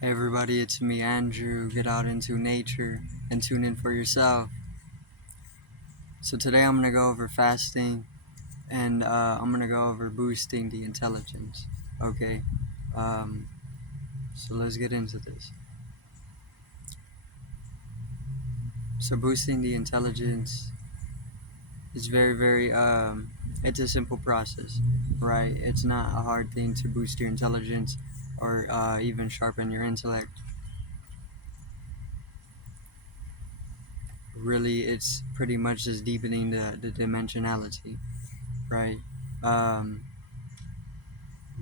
Hey everybody, it's me, Andrew. Get out into nature and tune in for yourself. So today I'm gonna go over fasting, and I'm gonna go over boosting the intelligence. Okay, um, so let's get into this. So boosting the intelligence is it's a simple process, right? It's not a hard thing to boost your intelligence or even sharpen your intellect. Really, it's pretty much just deepening the dimensionality, right? Um,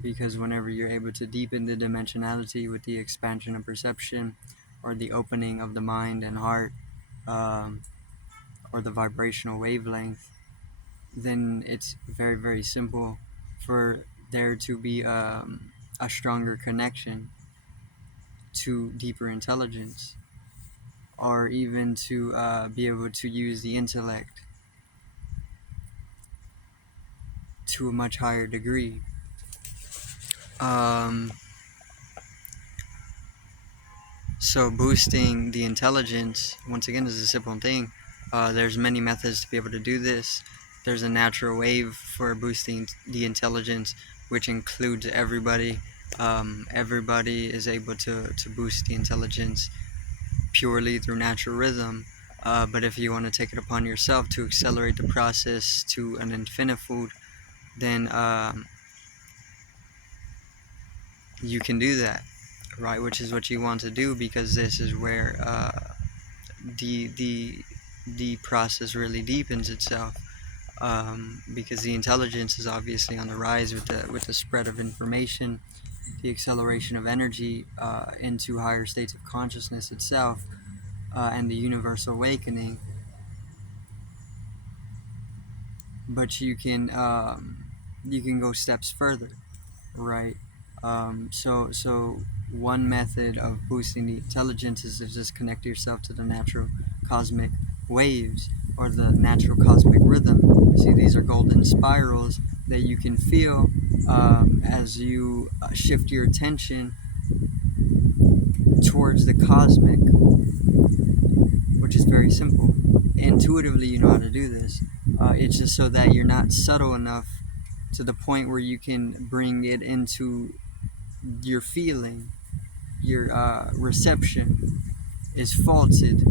because whenever you're able to deepen the dimensionality with the expansion of perception or the opening of the mind and heart, um, or the vibrational wavelength, then it's very simple for there to be a stronger connection to deeper intelligence, or even to be able to use the intellect to a much higher degree. Um, So boosting the intelligence, once again, is a simple thing. There's many methods to be able to do this. There's a natural wave for boosting the intelligence, which includes everybody. Everybody is able to boost the intelligence purely through natural rhythm. But if you want to take it upon yourself to accelerate the process to an infinitude, then you can do that, right? Which is what you want to do, because this is where the the the process really deepens itself, because the intelligence is obviously on the rise with the spread of information, the acceleration of energy into higher states of consciousness itself, and the universal awakening. But you can go steps further, right? So one method of boosting the intelligence is to just connect yourself to the natural cosmic waves, or the natural cosmic rhythm. See, these are golden spirals that you can feel as you shift your attention towards the cosmic, which is very simple. Intuitively, you know how to do this. It's just so that you're not subtle enough to the point where you can bring it into your feeling. Your reception is faulted,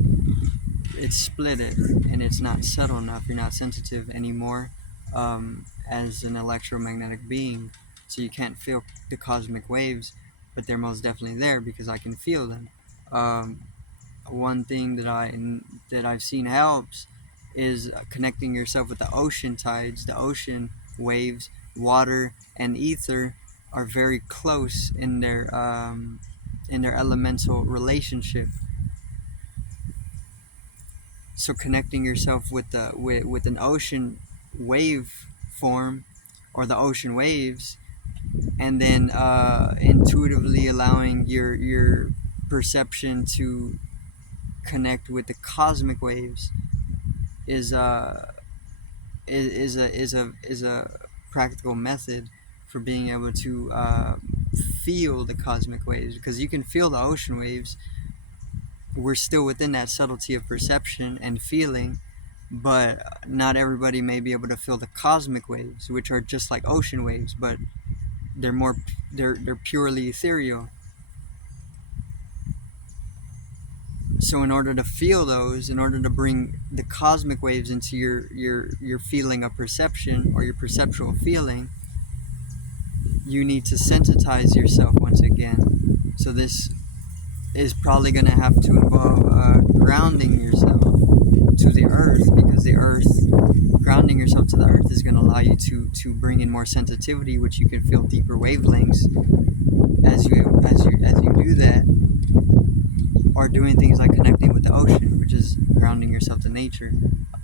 it's splitted, and it's not subtle enough. You're not sensitive anymore as an electromagnetic being, so you can't feel the cosmic waves, but they're most definitely there because I can feel them. Um, One thing that I've seen helps is connecting yourself with the ocean tides. The ocean waves, water, and ether are very close in their elemental relationship. So connecting yourself with with an ocean wave form, or the ocean waves, and then intuitively allowing your perception to connect with the cosmic waves is a practical method for being able to feel the cosmic waves, because you can feel the ocean waves. We're still within that subtlety of perception and feeling, but not everybody may be able to feel the cosmic waves, which are just like ocean waves, but they're more they're purely ethereal. So in order to feel those, in order to bring the cosmic waves into your feeling of perception, or your perceptual feeling, you need to sensitize yourself once again. So this is probably going to have to involve grounding yourself to the earth, because the earth, grounding yourself to the earth, is going to allow you to bring in more sensitivity, which you can feel deeper wavelengths as you do that, or doing things like connecting with the ocean, which is grounding yourself to nature.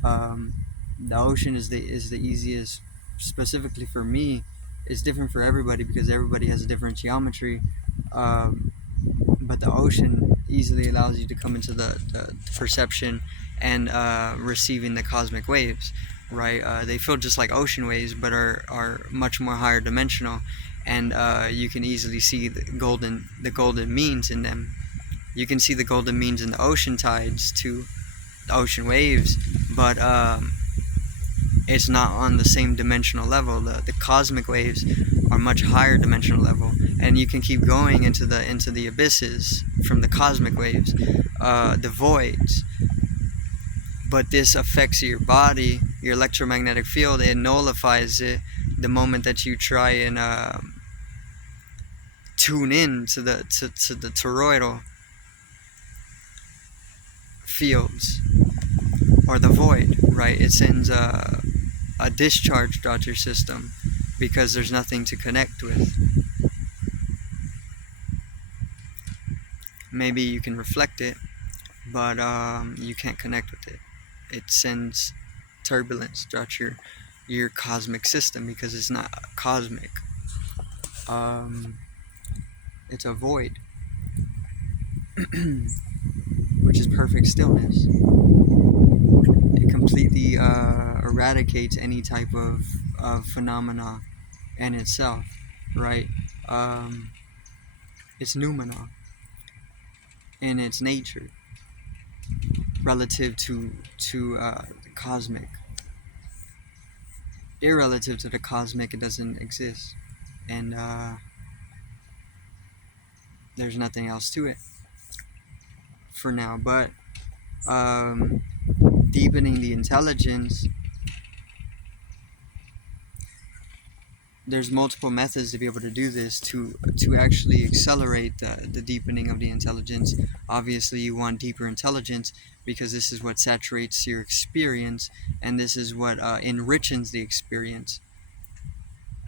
Um, the ocean is the easiest. Specifically for me, it's different for everybody because everybody has a different geometry. Um, but the ocean easily allows you to come into the perception and receiving the cosmic waves, right? They feel just like ocean waves, but are much more higher dimensional, and you can easily see the golden means in them. You can see the golden means in the ocean tides too, the ocean waves, but it's not on the same dimensional level. The cosmic waves are much higher dimensional level, and you can keep going into the abysses from the cosmic waves, the voids. But this affects your body, your electromagnetic field. It nullifies it the moment that you try and tune in to the toroidal fields or the void, right? It sends a discharge throughout your system because there's nothing to connect with. Maybe you can reflect it, but you can't connect with it. It sends turbulence throughout your cosmic system because it's not cosmic. It's a void, which is perfect stillness. It completely eradicates any type of phenomena in itself, right? It's noumena in its nature relative to the cosmic. Irrelative to the cosmic, it doesn't exist, and there's nothing else to it for now. But deepening the intelligence, there's multiple methods to be able to do this, to actually accelerate the deepening of the intelligence. Obviously you want deeper intelligence because this is what saturates your experience, and this is what enriches the experience.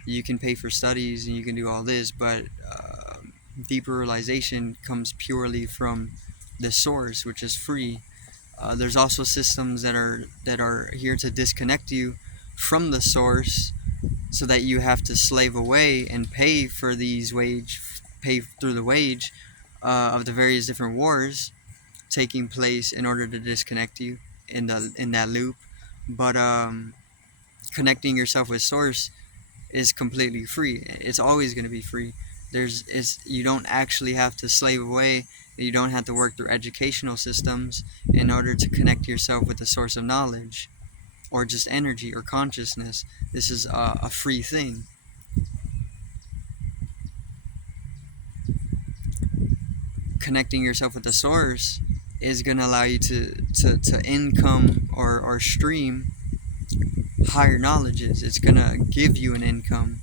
You can pay for studies and you can do all this, but deeper realization comes purely from the source, which is free. There's also systems that are here to disconnect you from the source, so that you have to slave away and pay for pay through the wage of the various different wars taking place in order to disconnect you in that loop. But connecting yourself with source is completely free. It's always going to be free. You don't actually have to slave away. You don't have to work through educational systems in order to connect yourself with the source of knowledge, or just energy or consciousness. This is a free thing. Connecting yourself with the source is going to allow you to income or stream higher knowledges. It's going to give you an income,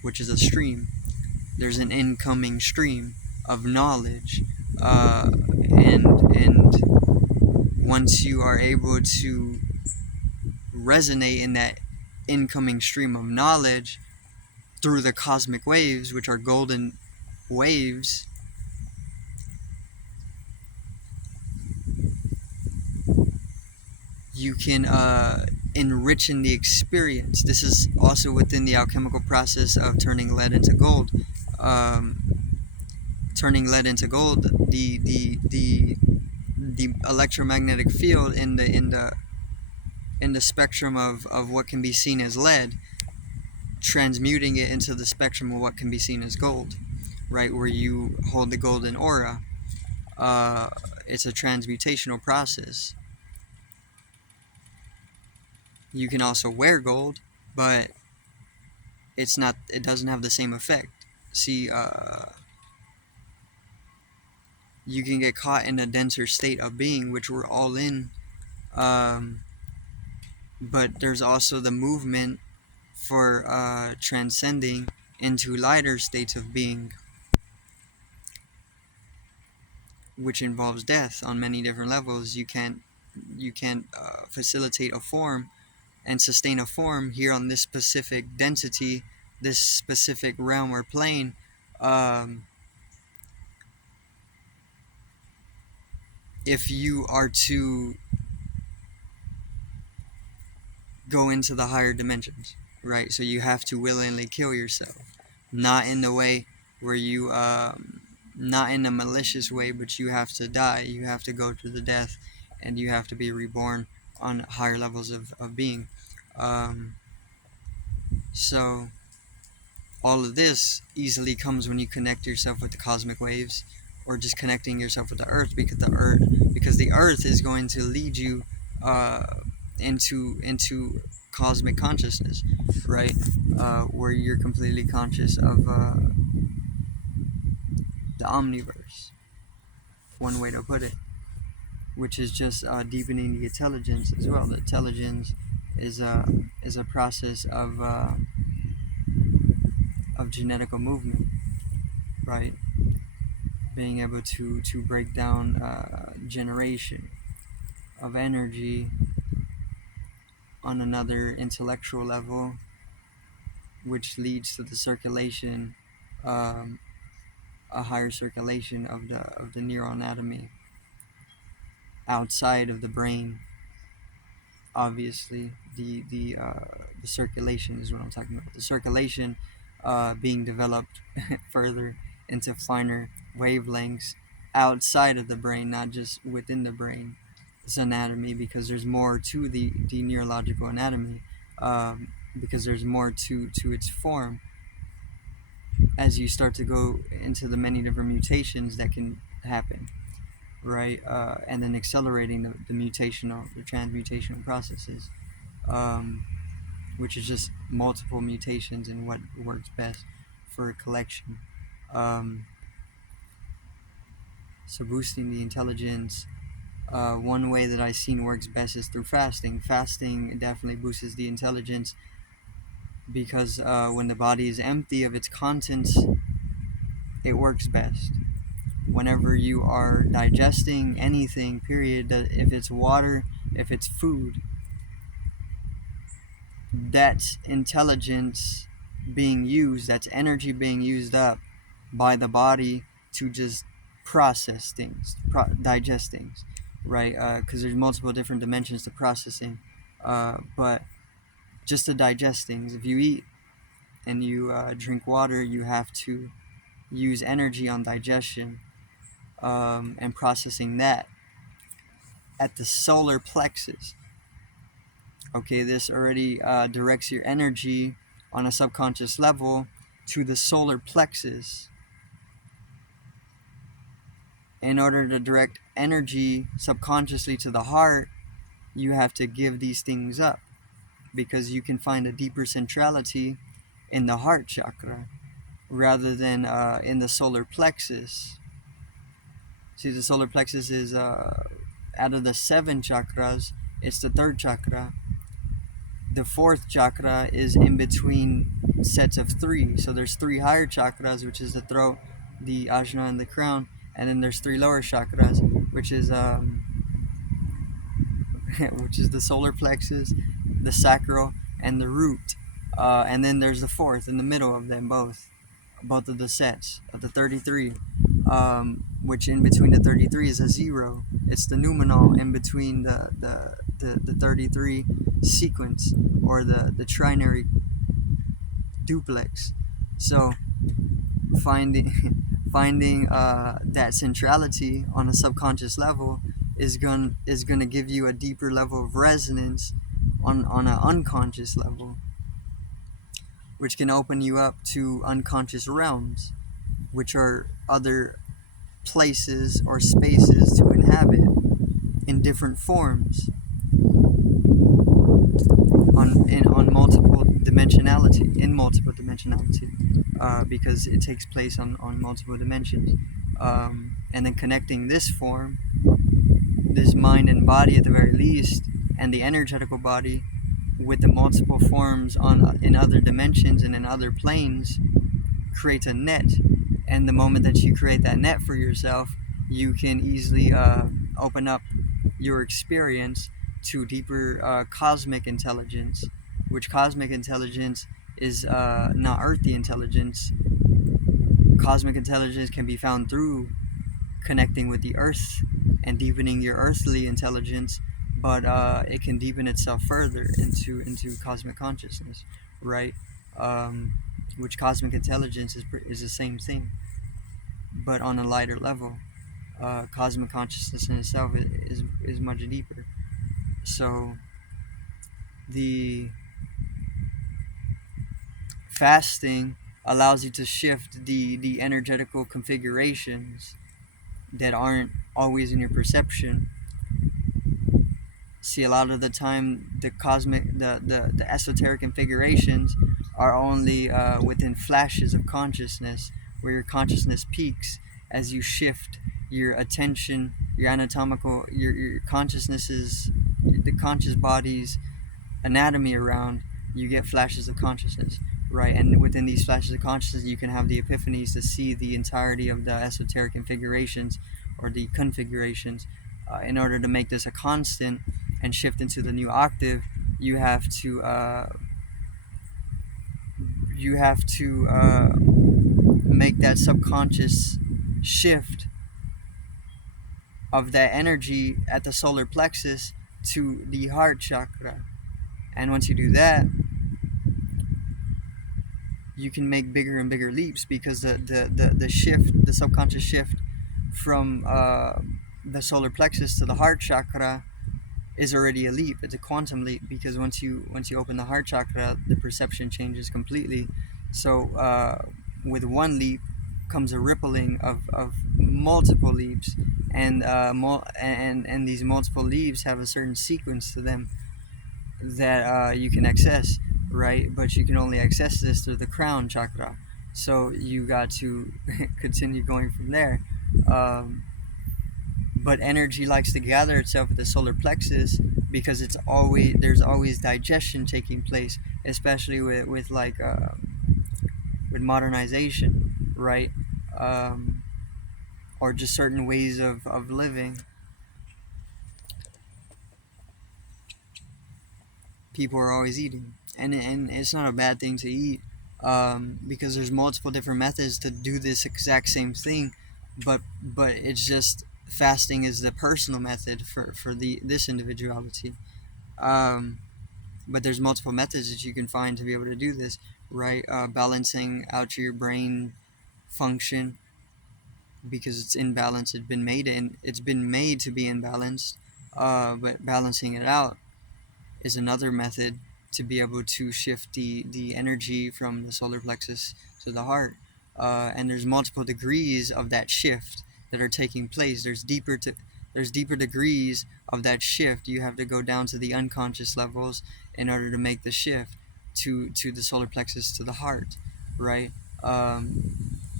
which is a stream. There's an incoming stream of knowledge, and once you are able to resonate in that incoming stream of knowledge through the cosmic waves, which are golden waves, you can enrich in the experience. This is also within the alchemical process of turning lead into gold. Turning lead into gold, the electromagnetic field in the spectrum of what can be seen as lead, transmuting it into the spectrum of what can be seen as gold, right, where you hold the golden aura. It's a transmutational process. You can also wear gold, but it doesn't have the same effect. See, you can get caught in a denser state of being, which we're all in, but there's also the movement for transcending into lighter states of being, which involves death on many different levels. You can't facilitate a form and sustain a form here on this specific density, this specific realm or plane, if you are to go into the higher dimensions, right? So you have to willingly kill yourself, not in the way where you, not in a malicious way, but you have to die. You have to go through the death, and you have to be reborn on higher levels of being. So All of this easily comes when you connect yourself with the cosmic waves, or just connecting yourself with the earth, because the earth is going to lead you uh, into cosmic consciousness, right? Where you're completely conscious of the omniverse, one way to put it, which is just deepening the intelligence as well. The intelligence is a process of genetical movement, right? Being able to break down generation of energy on another intellectual level, which leads to the circulation, um, a higher circulation of the neuroanatomy outside of the brain. Obviously, the circulation is what I'm talking about. The circulation being developed further into finer wavelengths outside of the brain, not just within the brain. It's anatomy, because there's more to the neurological anatomy, because there's more to its form as you start to go into the many different mutations that can happen, right? And then accelerating the transmutational processes, um, which is just multiple mutations in what works best for a collection. Um, so boosting the intelligence, one way that I've seen works best is through fasting. Fasting definitely boosts the intelligence, because when the body is empty of its contents, it works best. Whenever you are digesting anything, period, if it's water, if it's food, that's intelligence being used, that's energy being used up by the body to just process things, digest things, right? Because there's multiple different dimensions to processing, but just to digest things. If you eat and you drink water, you have to use energy on digestion, and processing that at the solar plexus. Okay, this already directs your energy on a subconscious level to the solar plexus. In order to direct energy subconsciously to the heart, you have to give these things up, because you can find a deeper centrality in the heart chakra rather than in the solar plexus. See, the solar plexus is out of the 7 chakras, it's the 3rd chakra. The 4th chakra is in between sets of 3. So there's 3 higher chakras, which is the throat, the ajna, and the crown, and then there's 3 lower chakras, which is which is the solar plexus, the sacral, and the root. And then there's the 4th in the middle of them both of the sets of the 33, which in between the 33 is a 0. It's the numinal in between the 33 sequence, or the trinary duplex. So finding finding that centrality on a subconscious level is gonna give you a deeper level of resonance on an unconscious level, which can open you up to unconscious realms, which are other places or spaces to inhabit in different forms, on multiple dimensionality, because it takes place on multiple dimensions, and then connecting this form, this mind and body at the very least, and the energetical body with the multiple forms in other dimensions and in other planes, creates a net. And the moment that you create that net for yourself, you can easily open up your experience to deeper cosmic intelligence, which cosmic intelligence is not earthly intelligence. Cosmic intelligence can be found through connecting with the earth and deepening your earthly intelligence, but it can deepen itself further into cosmic consciousness, right? Which cosmic intelligence is the same thing, but on a lighter level. Cosmic consciousness in itself is much deeper. So the fasting allows you to shift the energetical configurations that aren't always in your perception. See, a lot of the time, the esoteric configurations are only within flashes of consciousness, where your consciousness peaks as you shift your attention, your anatomical, your consciousnesses, the conscious body's anatomy around. You get flashes of consciousness, right? And within these flashes of consciousness, you can have the epiphanies to see the entirety of the esoteric configurations or the configurations. In order to make this a constant and shift into the new octave, you have to make that subconscious shift of that energy at the solar plexus to the heart chakra. And once you do that, you can make bigger and bigger leaps, because the shift, the subconscious shift from the solar plexus to the heart chakra is already a leap. It's a quantum leap, because once you open the heart chakra, the perception changes completely. So with one leap comes a rippling of multiple leaps, and and these multiple leaps have a certain sequence to them that you can access, right? But you can only access this through the crown chakra. So you got to continue going from there. Um, but energy likes to gather itself at the solar plexus, because there's always digestion taking place, especially with like with modernization, right? Um, or just certain ways of living. People are always eating, and it's not a bad thing to eat, because there's multiple different methods to do this exact same thing, but it's just fasting is the personal method for this individuality. um, but there's multiple methods that you can find to be able to do this, right? Balancing out your brain function, because it's imbalanced. It's been made to be imbalanced, but balancing it out is another method to be able to shift the energy from the solar plexus to the heart. And there's multiple degrees of that shift that are taking place. There's deeper degrees of that shift. You have to go down to the unconscious levels in order to make the shift to the solar plexus to the heart, right?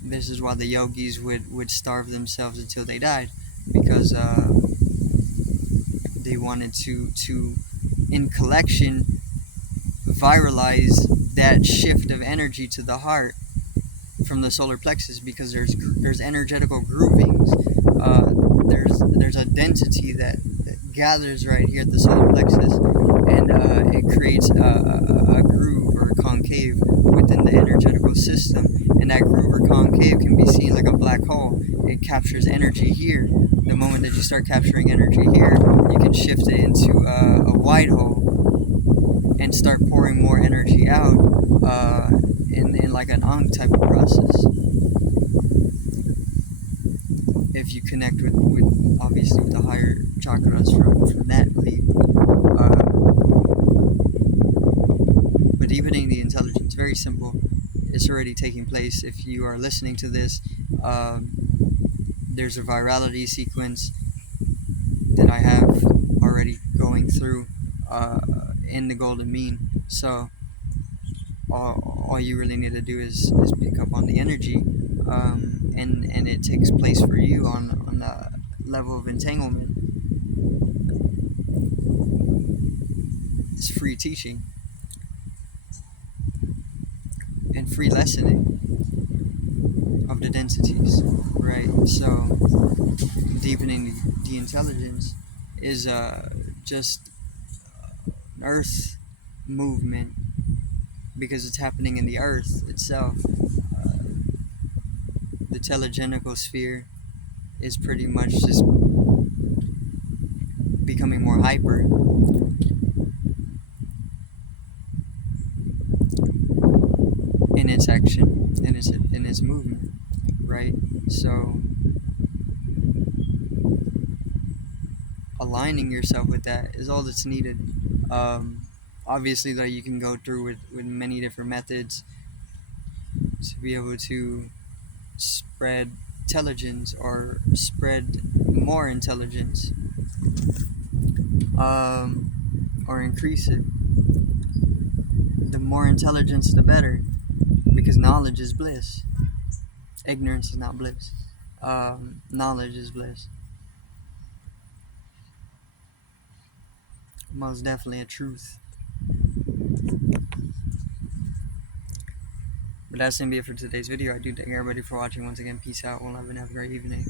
This is why the yogis would starve themselves until they died, because they wanted to in collection viralize that shift of energy to the heart from the solar plexus, because there's energetical groovings. There's a density that gathers right here at the solar plexus, and it creates a groove or a concave within the energetical system. And that groove or concave can be seen like a black hole. It captures energy here. The moment that you start capturing energy here, you can shift it into a white hole and start pouring more energy out in like an Ankh type of process. If you connect with obviously with the higher chakras from that leap. But deepening the intelligence, very simple. It's already taking place. If you are listening to this, there's a virality sequence that I have already going through in the golden mean. So all you really need to do is pick up on the energy, and it takes place for you on the level of entanglement. It's free teaching and free lessening of the densities, right? So deepening the intelligence is just an earth movement, because it's happening in the earth itself. The telegenical sphere is pretty much just becoming more hyper. In its action, in its movement, right? So aligning yourself with that is all that's needed. Obviously, that you can go through with many different methods, to be able to spread intelligence or spread more intelligence, or increase it. The more intelligence, the better, because knowledge is bliss. Ignorance is not bliss. Knowledge is bliss. Most definitely a truth. But that's gonna be it for today's video. I do thank everybody for watching once again. Peace out. We'll have a great evening.